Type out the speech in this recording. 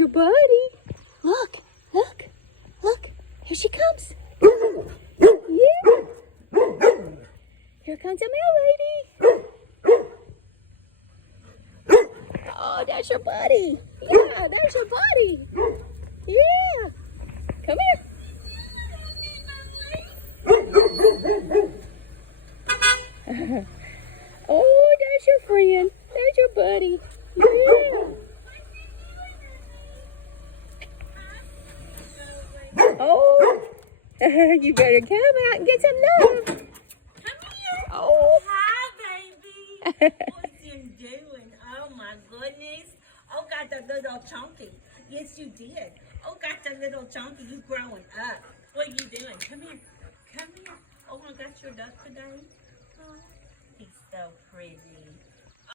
your buddy. Look, look, look. Here she comes. Yeah. Here comes a mail lady. Oh, that's your buddy. Yeah, that's your buddy. Yeah. Come here. Oh, there's your friend. There's your buddy. Yeah. Oh, you better come out and get some love. Come here. Oh. Hi, baby. What you doing? Oh, my goodness. Oh, got the little chunky. Yes, you did. Oh, got the little chunky. You growing up. What are you doing? Come here. Come here. Oh, I got your duck today. Oh, he's so pretty.